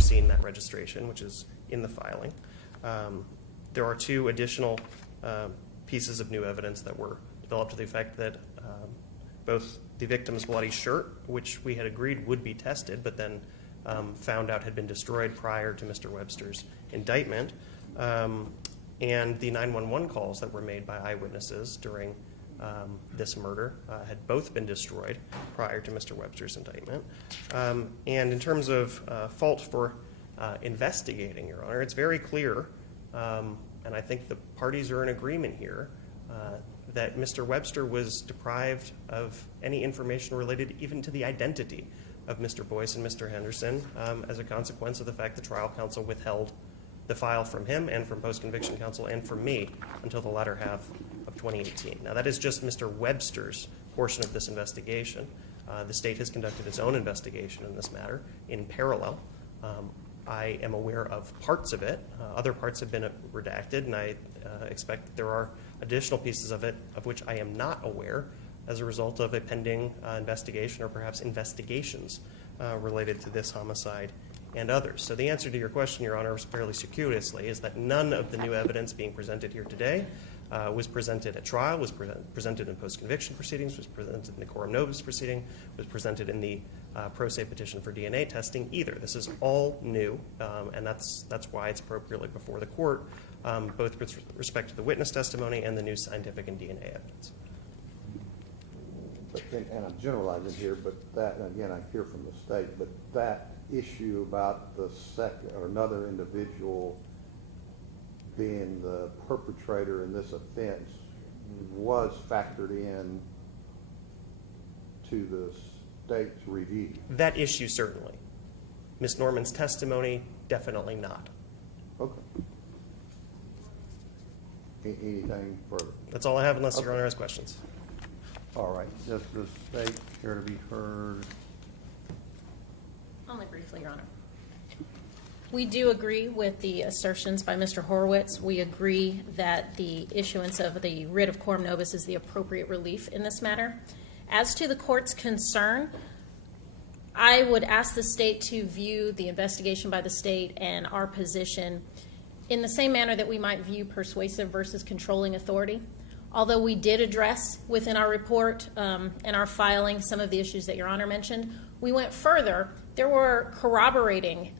seen that registration, which is in the filing. There are two additional pieces of new evidence that were developed to the effect that both the victim's bloody shirt, which we had agreed would be tested, but then found out had been destroyed prior to Mr. Webster's indictment, and the 911 calls that were made by eyewitnesses during this murder had both been destroyed prior to Mr. Webster's indictment. And in terms of fault for investigating, Your Honor, it's very clear, and I think the parties are in agreement here, that Mr. Webster was deprived of any information related even to the identity of Mr. Boyce and Mr. Henderson as a consequence of the fact the trial counsel withheld the file from him and from post-conviction counsel and from me until the latter half of 2018. Now, that is just Mr. Webster's portion of this investigation. The state has conducted its own investigation in this matter in parallel. I am aware of parts of it. Other parts have been redacted, and I expect that there are additional pieces of it of which I am not aware as a result of a pending investigation or perhaps investigations related to this homicide and others. So the answer to your question, Your Honor, fairly circuitously, is that none of the new evidence being presented here today was presented at trial, was presented in post-conviction proceedings, was presented in the quorum nobis proceeding, was presented in the pro se petition for DNA testing either. This is all new, and that's why it's appropriately before the court, both with respect to the witness testimony and the new scientific and DNA evidence. But, and I'm generalizing here, but that, and again, I hear from the state, but that issue about the second or another individual being the perpetrator in this offense was factored in to the state's review. That issue, certainly. Ms. Norman's testimony, definitely not. Okay. Anything further? That's all I have unless Your Honor has questions. All right. Does the state care to be heard? Only briefly, Your Honor. We do agree with the assertions by Mr. Horowitz. We agree that the issuance of the writ of quorum nobis is the appropriate relief in this matter. As to the court's concern, I would ask the state to view the investigation by the state and our position in the same manner that we might view persuasive versus controlling authority. Although we did address within our report and our filing some of the issues that Your Honor mentioned, we went further. There were corroborating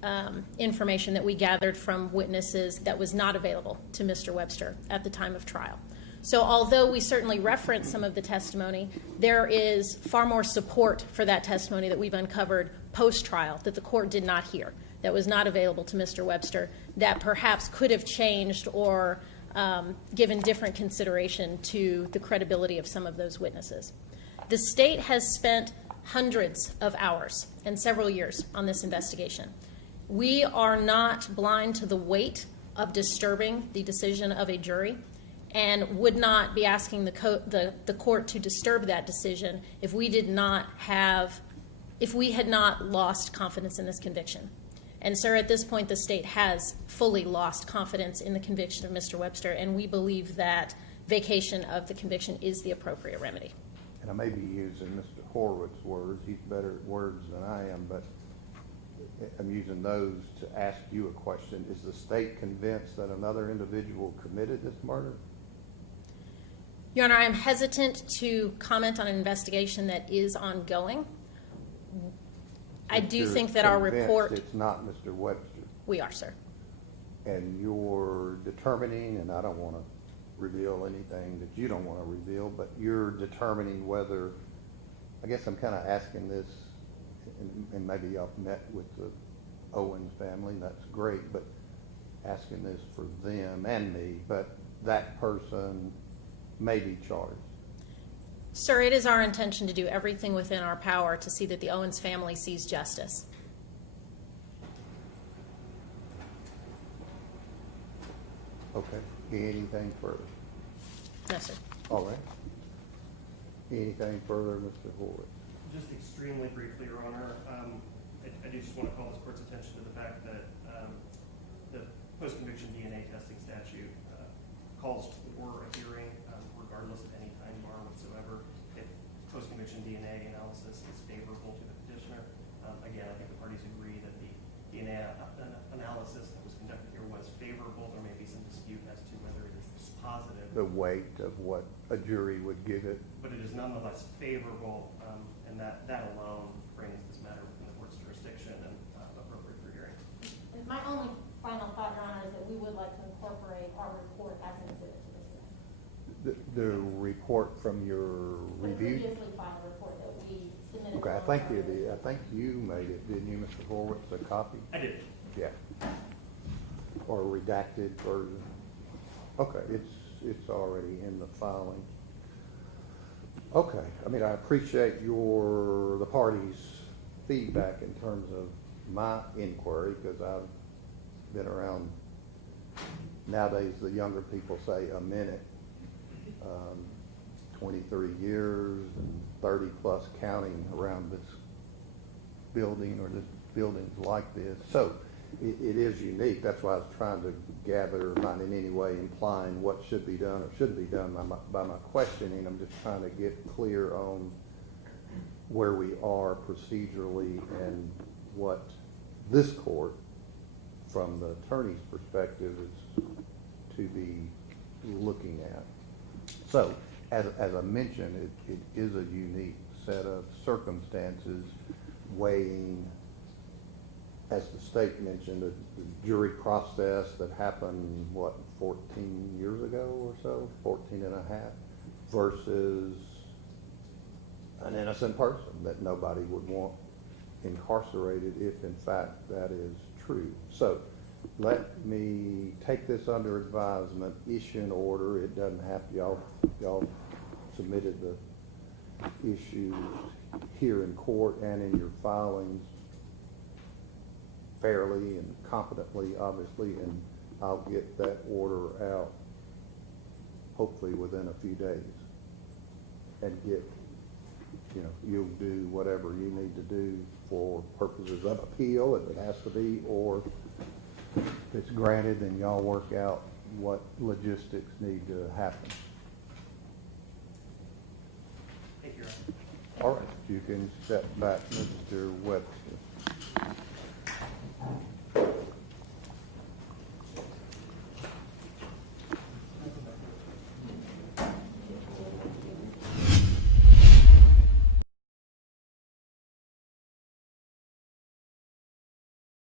information that we gathered from witnesses that was not available to Mr. Webster at the time of trial. So although we certainly reference some of the testimony, there is far more support for that testimony that we've uncovered post-trial that the court did not hear, that was not available to Mr. Webster, that perhaps could have changed or given different consideration to the credibility of some of those witnesses. The state has spent hundreds of hours and several years on this investigation. We are not blind to the weight of disturbing the decision of a jury and would not be asking the court to disturb that decision if we had not lost confidence in this conviction. And, sir, at this point, the state has fully lost confidence in the conviction of Mr. Webster, and we believe that vacation of the conviction is the appropriate remedy. And I may be using Mr. Horowitz's words. He's better at words than I am, but I'm using those to ask you a question. Is the state convinced that another individual committed this murder? Your Honor, I am hesitant to comment on an investigation that is ongoing. I do think that our report... It's not Mr. Webster. We are, sir. And you're determining, and I don't want to reveal anything that you don't want to reveal, but you're determining whether, I guess I'm kind of asking this, and maybe I've met with the Owens family, that's great, but asking this for them and me, but that person may be charged. Sir, it is our intention to do everything within our power to see that the Owens family sees justice. Okay. Anything further? No, sir. All right. Anything further, Mr. Horowitz? Just extremely briefly, Your Honor, I do just want to call this court's attention to the fact that the post-conviction DNA testing statute calls for a hearing regardless of any time bar whatsoever if post-conviction DNA analysis is favorable to the petitioner. Again, I think the parties agree that the DNA the weight of what a jury would give it. But it is nonetheless favorable, and that alone brings this matter within the court's jurisdiction and appropriate for hearing. And my only final thought, Your Honor, is that we would like to incorporate our report as an exhibit to this hearing. The report from your The review? previously filed report that we submitted. Okay, I think you made it, didn't you, Mr. Horwitz, a copy? I did. Yeah. Or a redacted version? Okay, it's already in the filing. Okay, I mean, I appreciate the party's feedback in terms of my inquiry, because I've been around, nowadays the younger people say a minute, 23 years and 30 plus counting around this building or this buildings like this. So it is unique. That's why I was trying to gather, not in any way implying what should be done or shouldn't be done by my questioning. I'm just trying to get clear on where we are procedurally and what this court, from the attorney's perspective, is to be looking at. So, as I mentioned, it is a unique set of circumstances weighing, as the state mentioned, the jury process that happened, 14 years ago or so, 14 and a half, versus an innocent person that nobody would want incarcerated if in fact that is true. So let me take this under advisement, issue an order. It doesn't have, y'all submitted the issues here in court and in your filings fairly and competently, obviously, and I'll get that order out hopefully within a few days and get, you'll do whatever you need to do for purposes of appeal if it has to be, or if it's granted, then y'all work out what logistics need to happen. Thank you, Your Honor. All right, you can step back, Mr. Webster.